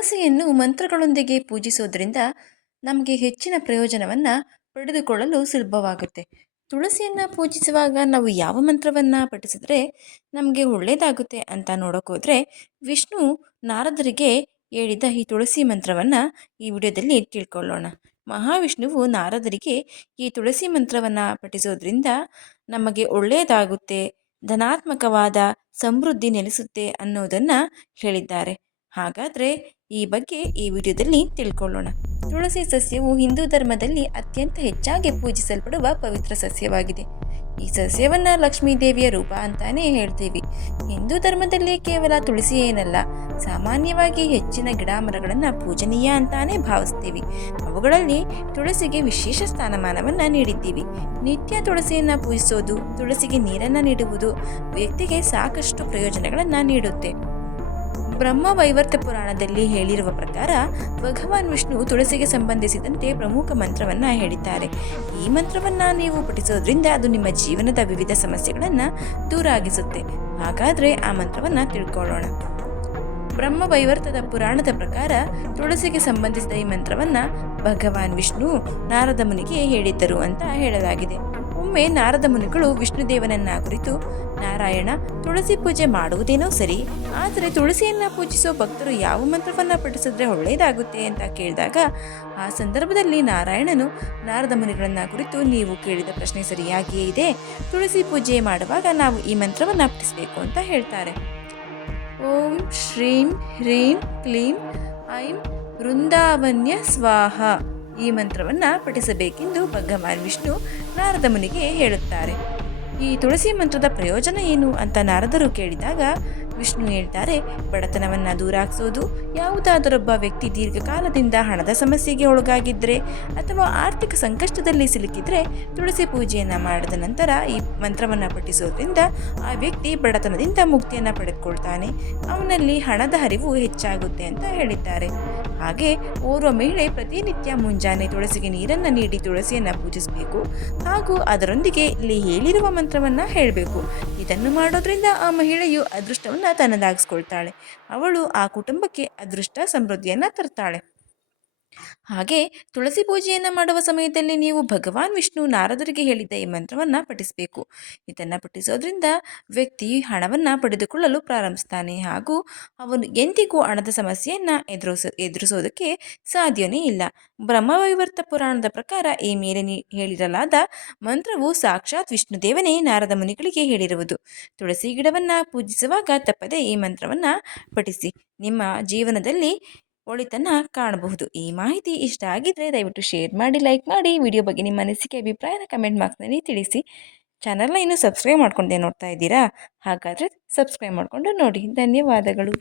ತುಳಸಿಯನ್ನು ಮಂತ್ರಗಳೊಂದಿಗೆ ಪೂಜಿಸೋದ್ರಿಂದ ನಮಗೆ ಹೆಚ್ಚಿನ ಪ್ರಯೋಜನವನ್ನು ಪಡೆದುಕೊಳ್ಳಲು ಸುಲಭವಾಗುತ್ತೆ. ತುಳಸಿಯನ್ನು ಪೂಜಿಸುವಾಗ ನಾವು ಯಾವ ಮಂತ್ರವನ್ನು ಪಠಿಸಿದ್ರೆ ನಮಗೆ ಒಳ್ಳೆಯದಾಗುತ್ತೆ ಅಂತ ನೋಡೋಕ್ಕೋದ್ರೆ ವಿಷ್ಣು ನಾರದರಿಗೆ ಹೇಳಿದ ಈ ತುಳಸಿ ಮಂತ್ರವನ್ನು ಈ ವಿಡಿಯೋದಲ್ಲಿ ತಿಳ್ಕೊಳ್ಳೋಣ. ಮಹಾವಿಷ್ಣುವು ನಾರದರಿಗೆ ಈ ತುಳಸಿ ಮಂತ್ರವನ್ನು ಪಠಿಸೋದ್ರಿಂದ ನಮಗೆ ಒಳ್ಳೆಯದಾಗುತ್ತೆ ಧನಾತ್ಮಕವಾದ ಸಮೃದ್ಧಿ ನೆಲೆಸುತ್ತೆ ಅನ್ನೋದನ್ನು ಹೇಳಿದ್ದಾರೆ. ಹಾಗಾದರೆ ಈ ಬಗ್ಗೆ ಈ ವಿಡಿಯೋದಲ್ಲಿ ತಿಳ್ಕೊಳ್ಳೋಣ. ತುಳಸಿ ಸಸ್ಯವು ಹಿಂದೂ ಧರ್ಮದಲ್ಲಿ ಅತ್ಯಂತ ಹೆಚ್ಚಾಗಿ ಪೂಜಿಸಲ್ಪಡುವ ಪವಿತ್ರ ಸಸ್ಯವಾಗಿದೆ. ಈ ಸಸ್ಯವನ್ನು ಲಕ್ಷ್ಮೀ ದೇವಿಯ ರೂಪ ಅಂತಾನೆ ಹೇಳ್ತೀವಿ. ಹಿಂದೂ ಧರ್ಮದಲ್ಲಿ ಕೇವಲ ತುಳಸಿ ಏನಲ್ಲ, ಸಾಮಾನ್ಯವಾಗಿ ಹೆಚ್ಚಿನ ಗಿಡ ಮರಗಳನ್ನು ಪೂಜನೀಯ ಅಂತಾನೆ ಭಾವಿಸ್ತೀವಿ. ಅವುಗಳಲ್ಲಿ ತುಳಸಿಗೆ ವಿಶೇಷ ಸ್ಥಾನಮಾನವನ್ನು ನೀಡಿದ್ದೀವಿ. ನಿತ್ಯ ತುಳಸಿಯನ್ನು ಪೂಜಿಸೋದು, ತುಳಸಿಗೆ ನೀರನ್ನು ನೀಡುವುದು ವ್ಯಕ್ತಿಗೆ ಸಾಕಷ್ಟು ಪ್ರಯೋಜನಗಳನ್ನು ನೀಡುತ್ತೆ. ಬ್ರಹ್ಮ ವೈವರ್ತ ಪುರಾಣದಲ್ಲಿ ಹೇಳಿರುವ ಪ್ರಕಾರ ಭಗವಾನ್ ವಿಷ್ಣು ತುಳಸಿಗೆ ಸಂಬಂಧಿಸಿದಂತೆ ಪ್ರಮುಖ ಮಂತ್ರವನ್ನು ಹೇಳಿದ್ದಾರೆ. ಈ ಮಂತ್ರವನ್ನು ನೀವು ಪಠಿಸೋದ್ರಿಂದ ಅದು ನಿಮ್ಮ ಜೀವನದ ವಿವಿಧ ಸಮಸ್ಯೆಗಳನ್ನು ದೂರ ಆಗಿಸುತ್ತೆ ಹಾಗಾದರೆ ಆ ಮಂತ್ರವನ್ನು ತಿಳ್ಕೊಳ್ಳೋಣ. ಬ್ರಹ್ಮ ವೈವರ್ತದ ಪುರಾಣದ ಪ್ರಕಾರ ತುಳಸಿಗೆ ಸಂಬಂಧಿಸಿದ ಈ ಮಂತ್ರವನ್ನು ಭಗವಾನ್ ವಿಷ್ಣು ನಾರದ ಮುನಿಗೆ ಹೇಳಿದ್ದರು ಅಂತ ಹೇಳಲಾಗಿದೆ. ಒಮ್ಮೆ ನಾರದ ಮುನಿಗಳು ವಿಷ್ಣುದೇವನನ್ನ ಕುರಿತು, ನಾರಾಯಣ, ತುಳಸಿ ಪೂಜೆ ಮಾಡುವುದೇನೋ ಸರಿ, ಆದರೆ ತುಳಸಿಯನ್ನ ಪೂಜಿಸೋ ಭಕ್ತರು ಯಾವ ಮಂತ್ರವನ್ನ ಪಠಿಸಿದ್ರೆ ಒಳ್ಳೆಯದಾಗುತ್ತೆ? ಅಂತ ಕೇಳಿದಾಗ, ಆ ಸಂದರ್ಭದಲ್ಲಿ ನಾರಾಯಣನು, ನಾರದ ಮುನಿಗಳನ್ನ ಕುರಿತು ನೀವು ಕೇಳಿದ ಪ್ರಶ್ನೆ ಸರಿಯಾಗಿಯೇ ಇದೆ. ತುಳಸಿ ಪೂಜೆ ಮಾಡುವಾಗ ನಾವು ಈ ಮಂತ್ರವನ್ನು ಪಠಿಸಬೇಕು ಅಂತ ಹೇಳ್ತಾರೆ. ಓಂ ಶ್ರೀಂ ಹ್ರೀಂ ಕ್ಲೀಂ ಐಂ ವೃಂದಾವನ್ಯ ಸ್ವಾಹ. ಈ ಮಂತ್ರವನ್ನು ಪಠಿಸಬೇಕೆಂದು ಭಗವಾನ್ ವಿಷ್ಣು ನಾರದ ಮುನಿಗೆ ಹೇಳುತ್ತಾರೆ. ಈ ತುಳಸಿ ಮಂತ್ರದ ಪ್ರಯೋಜನ ಏನು ಅಂತ ನಾರದರು ಕೇಳಿದಾಗ ವಿಷ್ಣು ಹೇಳ್ತಾರೆ, ಬಡತನವನ್ನು ದೂರಾಗಿಸೋದು, ಯಾವುದಾದರೊಬ್ಬ ವ್ಯಕ್ತಿ ದೀರ್ಘಕಾಲದಿಂದ ಹಣದ ಸಮಸ್ಯೆಗೆ ಒಳಗಾಗಿದ್ದರೆ ಅಥವಾ ಆರ್ಥಿಕ ಸಂಕಷ್ಟದಲ್ಲಿ ಸಿಲುಕಿದರೆ ತುಳಸಿ ಪೂಜೆಯನ್ನು ಮಾಡಿದ ನಂತರ ಈ ಮಂತ್ರವನ್ನು ಪಠಿಸೋದ್ರಿಂದ ಆ ವ್ಯಕ್ತಿ ಬಡತನದಿಂದ ಮುಕ್ತಿಯನ್ನು ಪಡೆದುಕೊಳ್ತಾನೆ. ಅವನಲ್ಲಿ ಹಣದ ಹರಿವು ಹೆಚ್ಚಾಗುತ್ತೆ ಅಂತ ಹೇಳಿದ್ದಾರೆ. ಹಾಗೆ ಓರ್ವ ಮಹಿಳೆ ಪ್ರತಿನಿತ್ಯ ಮುಂಜಾನೆ ತುಳಸಿಗೆ ನೀರನ್ನು ನೀಡಿ ತುಳಸಿಯನ್ನು ಪೂಜಿಸಬೇಕು ಹಾಗೂ ಅದರೊಂದಿಗೆ ಇಲ್ಲಿ ಹೇಳಿರುವ ಮಂತ್ರವನ್ನು ಹೇಳಬೇಕು. ಇದನ್ನು ಮಾಡೋದ್ರಿಂದ ಆ ಮಹಿಳೆಯು ಅದೃಷ್ಟವನ್ನು ತನ್ನದಾಗಿಸ್ಕೊಳ್ತಾಳೆ. ಅವಳು ಆ ಕುಟುಂಬಕ್ಕೆ ಅದೃಷ್ಟ ಸಮೃದ್ಧಿಯನ್ನು ತರ್ತಾಳೆ. ಹಾಗೆ ತುಳಸಿ ಪೂಜೆಯನ್ನು ಮಾಡುವ ಸಮಯದಲ್ಲಿ ನೀವು ಭಗವಾನ್ ವಿಷ್ಣು ನಾರದರಿಗೆ ಹೇಳಿದ ಈ ಮಂತ್ರವನ್ನು ಪಠಿಸಬೇಕು. ಇದನ್ನು ಪಠಿಸೋದ್ರಿಂದ ವ್ಯಕ್ತಿ ಹಣವನ್ನು ಪಡೆದುಕೊಳ್ಳಲು ಪ್ರಾರಂಭಿಸ್ತಾನೆ ಹಾಗೂ ಅವನು ಎಂದಿಗೂ ಹಣದ ಸಮಸ್ಯೆಯನ್ನು ಎದುರಿಸ, ಎದುರಿಸೋದಕ್ಕೆ ಸಾಧ್ಯವೇ ಇಲ್ಲ. ಬ್ರಹ್ಮವೈವರ್ತ ಪುರಾಣದ ಪ್ರಕಾರ ಈ ಮೇಲೆ ಹೇಳಿರಲಾದ ಮಂತ್ರವು ಸಾಕ್ಷಾತ್ ವಿಷ್ಣುದೇವನೇ ನಾರದ ಮುನಿಗಳಿಗೆ ಹೇಳಿರುವುದು. ತುಳಸಿ ಗಿಡವನ್ನು ಪೂಜಿಸುವಾಗ ತಪ್ಪದೆ ಈ ಮಂತ್ರವನ್ನು ಪಠಿಸಿ. ನಿಮ್ಮ ಜೀವನದಲ್ಲಿ ಒಳಿತನ್ನ ಕಾಣಬಹುದು. ಈ ಮಾಹಿತಿ ಇಷ್ಟ ಆಗಿದ್ರೆ ದಯವಿಟ್ಟು ಶೇರ್ ಮಾಡಿ, ಲೈಕ್ ಮಾಡಿ. ವಿಡಿಯೋ ಬಗ್ಗೆ ನಿಮ್ಮ ಅನಿಸಿಕೆ, ಅಭಿಪ್ರಾಯನ ಕಮೆಂಟ್ ಬಾಕ್ಸ್ನಲ್ಲಿ ತಿಳಿಸಿ. ಚಾನಲ್ನ ಇನ್ನೂ ಸಬ್ಸ್ಕ್ರೈಬ್ ಮಾಡ್ಕೊಂಡೆ ನೋಡ್ತಾ ಇದ್ದೀರಾ? ಹಾಗಾದರೆ ಸಬ್ಸ್ಕ್ರೈಬ್ ಮಾಡಿಕೊಂಡು ನೋಡಿ. ಧನ್ಯವಾದಗಳು.